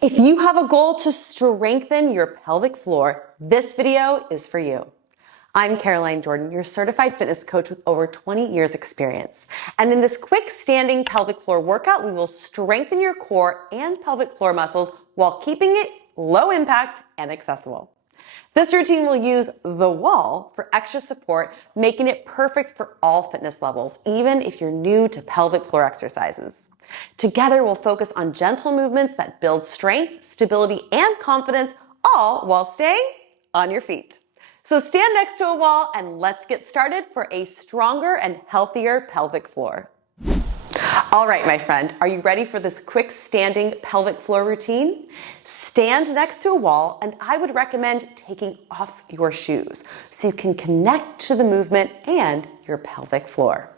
If you have a goal to strengthen your pelvic floor, this video is for you. I'm Caroline Jordan, your certified fitness coach with over 20 years experience. And in this quick standing pelvic floor workout, we will strengthen your core and pelvic floor muscles while keeping it low impact and accessible. This routine will use the wall for extra support, making it perfect for all fitness levels, even if you're new to pelvic floor exercises. Together, we'll focus on gentle movements that build strength, stability, and confidence, all while staying on your feet. So stand next to a wall and let's get started for a stronger and healthier pelvic floor. All right, my friend, are you ready for this quick standing pelvic floor routine? Stand next to a wall, and I would recommend taking off your shoes so you can connect to the movement and your pelvic floor.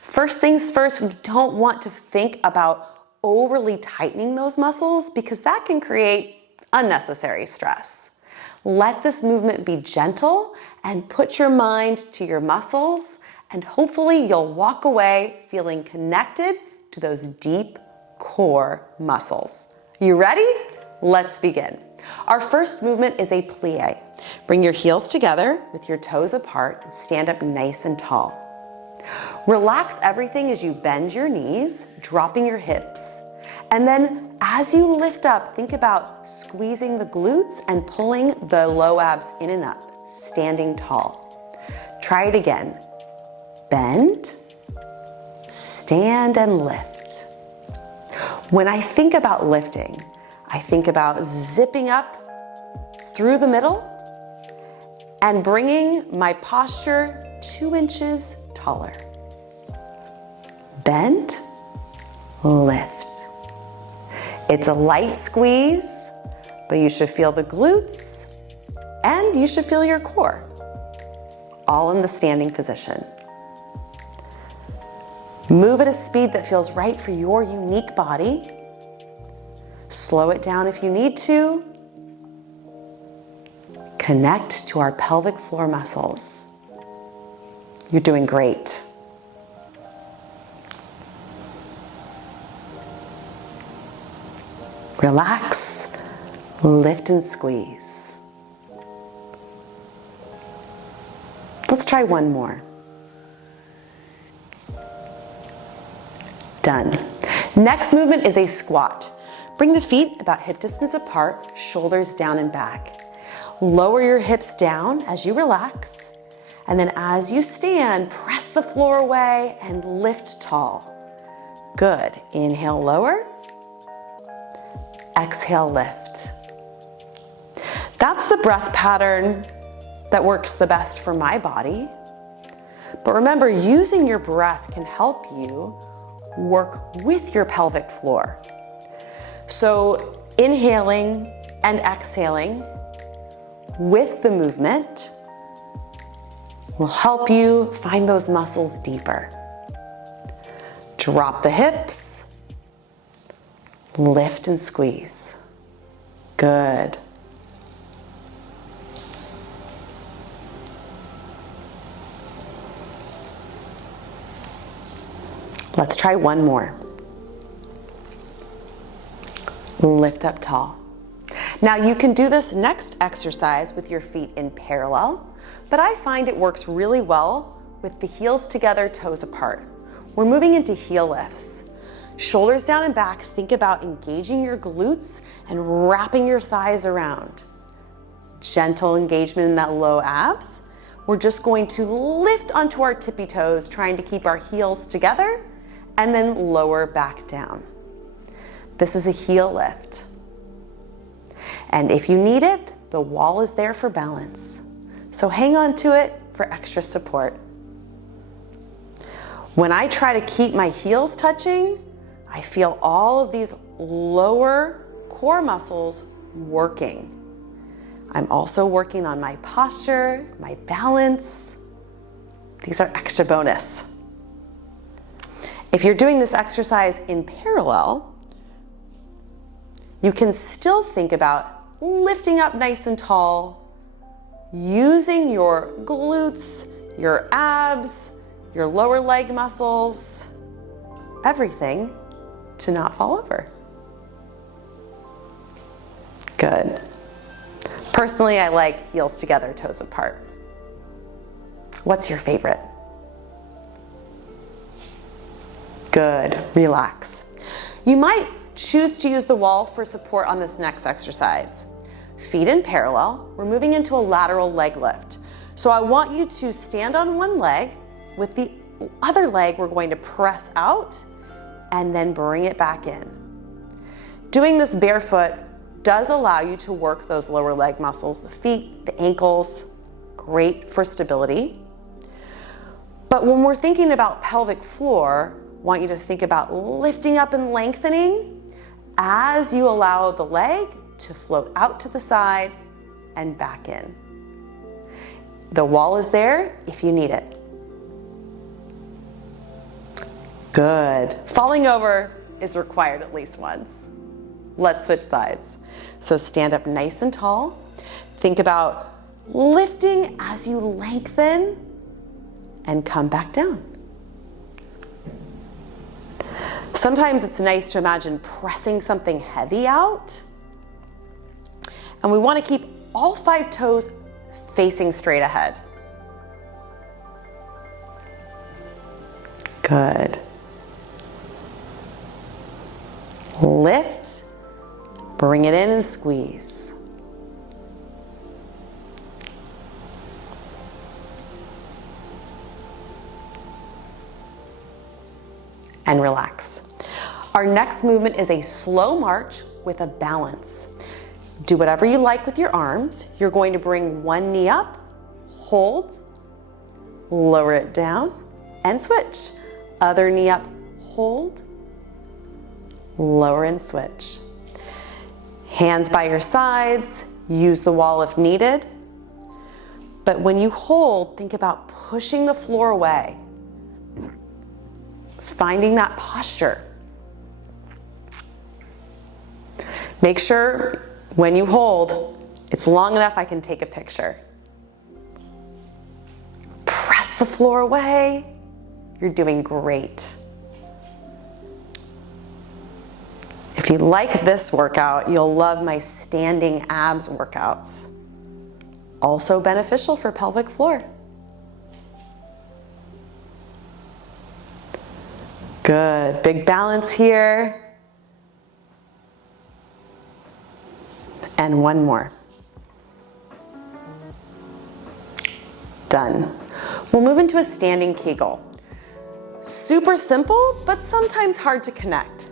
First things first, we don't want to think about overly tightening those muscles because that can create unnecessary stress. Let this movement be gentle and put your mind to your muscles, and hopefully you'll walk away feeling connected to those deep core muscles. You ready? Let's begin. Our first movement is a plie. Bring your heels together with your toes apart and stand up nice and tall. Relax everything as you bend your knees, dropping your hips. And then as you lift up, think about squeezing the glutes and pulling the low abs in and up, standing tall. Try it again. Bend, stand, and lift. When I think about lifting, I think about zipping up through the middle and bringing my posture 2 inches taller. Bend, lift. It's a light squeeze, but you should feel the glutes and you should feel your core, all in the standing position. Move at a speed that feels right for your unique body. Slow it down if you need to. Connect to our pelvic floor muscles. You're doing great. Relax, lift and squeeze. Let's try one more. Done. Next movement is a squat. Bring the feet about hip distance apart, shoulders down and back. Lower your hips down as you relax. And then as you stand, press the floor away and lift tall. Good. Inhale, lower. Exhale, lift. That's the breath pattern that works the best for my body. But remember, using your breath can help you work with your pelvic floor. So inhaling and exhaling with the movement will help you find those muscles deeper. Drop the hips, lift and squeeze. Good. Let's try one more. Lift up tall. Now you can do this next exercise with your feet in parallel, but I find it works really well with the heels together, toes apart. We're moving into heel lifts. Shoulders down and back, think about engaging your glutes and wrapping your thighs around. Gentle engagement in that low abs. We're just going to lift onto our tippy toes, trying to keep our heels together and then lower back down. This is a heel lift. And if you need it, the wall is there for balance. So hang on to it for extra support. When I try to keep my heels touching, I feel all of these lower core muscles working. I'm also working on my posture, my balance. These are extra bonus. If you're doing this exercise in parallel, you can still think about lifting up nice and tall, using your glutes, your abs, your lower leg muscles, everything to not fall over. Good. Personally, I like heels together, toes apart. What's your favorite? Good. Relax. You might choose to use the wall for support on this next exercise. Feet in parallel, we're moving into a lateral leg lift. So I want you to stand on one leg. With the other leg, we're going to press out and then bring it back in. Doing this barefoot does allow you to work those lower leg muscles, the feet, the ankles, great for stability. But when we're thinking about pelvic floor, I want you to think about lifting up and lengthening as you allow the leg to float out to the side and back in. The wall is there if you need it. Good. Falling over is required at least once. Let's switch sides. So stand up nice and tall. Think about lifting as you lengthen and come back down. Sometimes it's nice to imagine pressing something heavy out. And we want to keep all 5 toes facing straight ahead. Good. Lift, bring it in and squeeze. And relax. Our next movement is a slow march with a balance. Do whatever you like with your arms. You're going to bring one knee up, hold, lower it down, and switch. Other knee up, hold, lower and switch. Hands by your sides, use the wall if needed. But when you hold, think about pushing the floor away. Finding that posture. Make sure when you hold, it's long enough I can take a picture. Press the floor away. You're doing great. If you like this workout, you'll love my standing abs workouts. Also beneficial for pelvic floor. Good. Big balance here. And one more. Done. We'll move into a standing Kegel. Super simple, but sometimes hard to connect.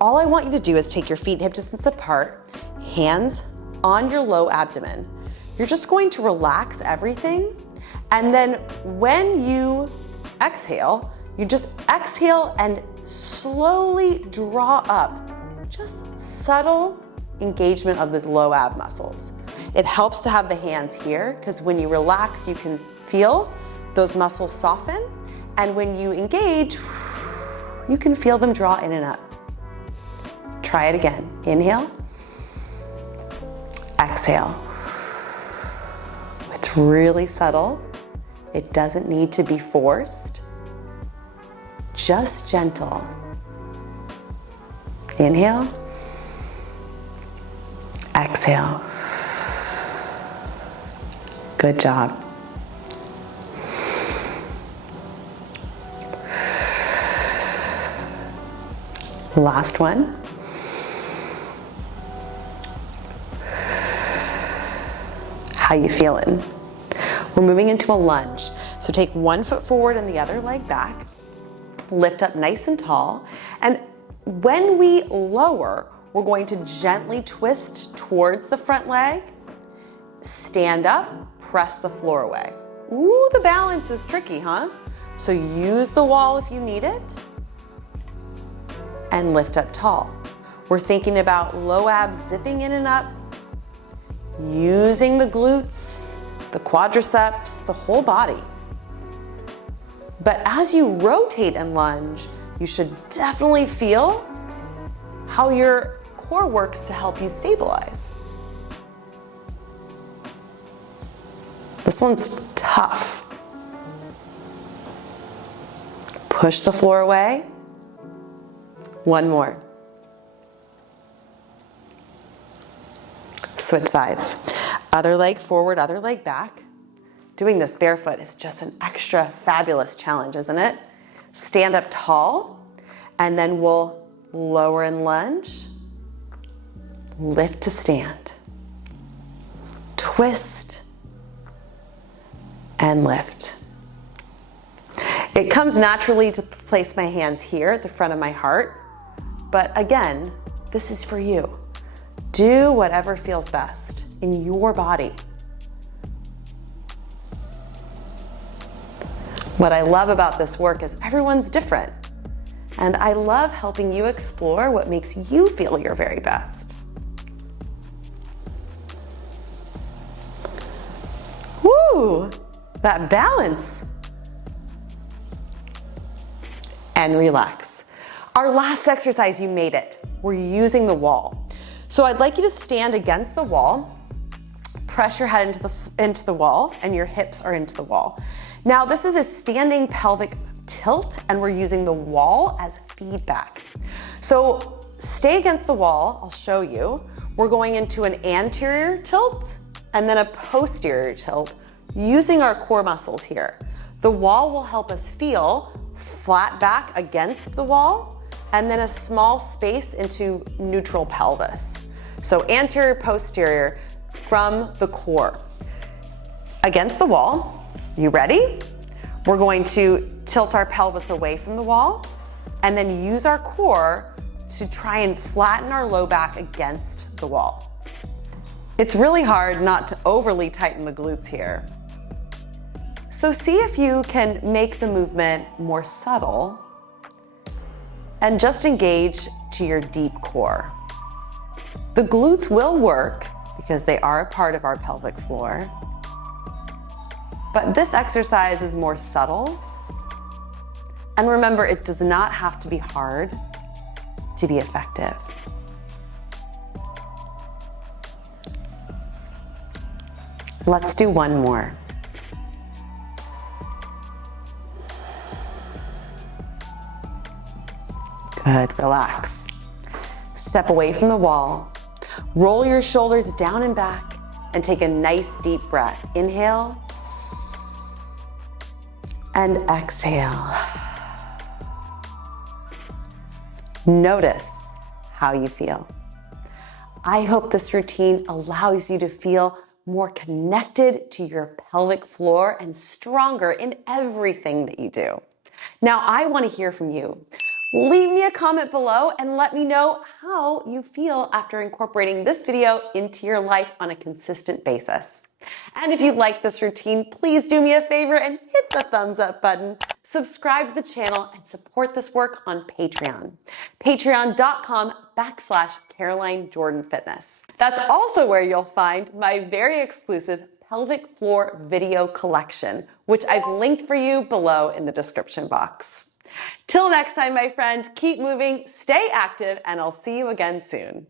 All I want you to do is take your feet hip distance apart, hands on your low abdomen. You're just going to relax everything, and then when you exhale, you just exhale and slowly draw up. Just subtle engagement of the low ab muscles. It helps to have the hands here because when you relax, you can feel those muscles soften, and when you engage, you can feel them draw in and up. Try it again. Inhale, exhale. It's really subtle. It doesn't need to be forced. Just gentle. Inhale, exhale. Good job. Last one. How you feeling? We're moving into a lunge. So take one foot forward and the other leg back. Lift up nice and tall. And when we lower, we're going to gently twist towards the front leg. Stand up, press the floor away. Ooh, the balance is tricky, huh? So use the wall if you need it. And lift up tall. We're thinking about low abs zipping in and up, using the glutes, the quadriceps, the whole body. But as you rotate and lunge, you should definitely feel how your core works to help you stabilize. This one's tough. Push the floor away. One more. Switch sides. Other leg forward, other leg back. Doing this barefoot is just an extra fabulous challenge, isn't it? Stand up tall, and then we'll lower and lunge. Lift to stand. Twist and lift. It comes naturally to place my hands here at the front of my heart, but again, this is for you. Do whatever feels best in your body. What I love about this work is everyone's different, and I love helping you explore what makes you feel your very best. Woo! That balance. And relax. Our last exercise, you made it. We're using the wall. So I'd like you to stand against the wall, press your head into the wall, and your hips are into the wall. Now this is a standing pelvic tilt, and we're using the wall as feedback. So stay against the wall, I'll show you. We're going into an anterior tilt and then a posterior tilt using our core muscles here. The wall will help us feel flat back against the wall and then a small space into neutral pelvis. So anterior, posterior from the core. Against the wall, you ready? We're going to tilt our pelvis away from the wall and then use our core to try and flatten our low back against the wall. It's really hard not to overly tighten the glutes here. So see if you can make the movement more subtle and just engage to your deep core. The glutes will work because they are a part of our pelvic floor, but this exercise is more subtle. And remember, it does not have to be hard to be effective. Let's do one more. Good, relax. Step away from the wall. Roll your shoulders down and back and take a nice deep breath. Inhale and exhale. Notice how you feel. I hope this routine allows you to feel more connected to your pelvic floor and stronger in everything that you do. Now, I want to hear from you. Leave me a comment below and let me know how you feel after incorporating this video into your life on a consistent basis. And if you like this routine, please do me a favor and hit the thumbs up button, subscribe to the channel, and support this work on Patreon. Patreon.com/Caroline Jordan Fitness. That's also where you'll find my very exclusive pelvic floor video collection, which I've linked for you below in the description box. Till next time, my friend, keep moving, stay active, and I'll see you again soon.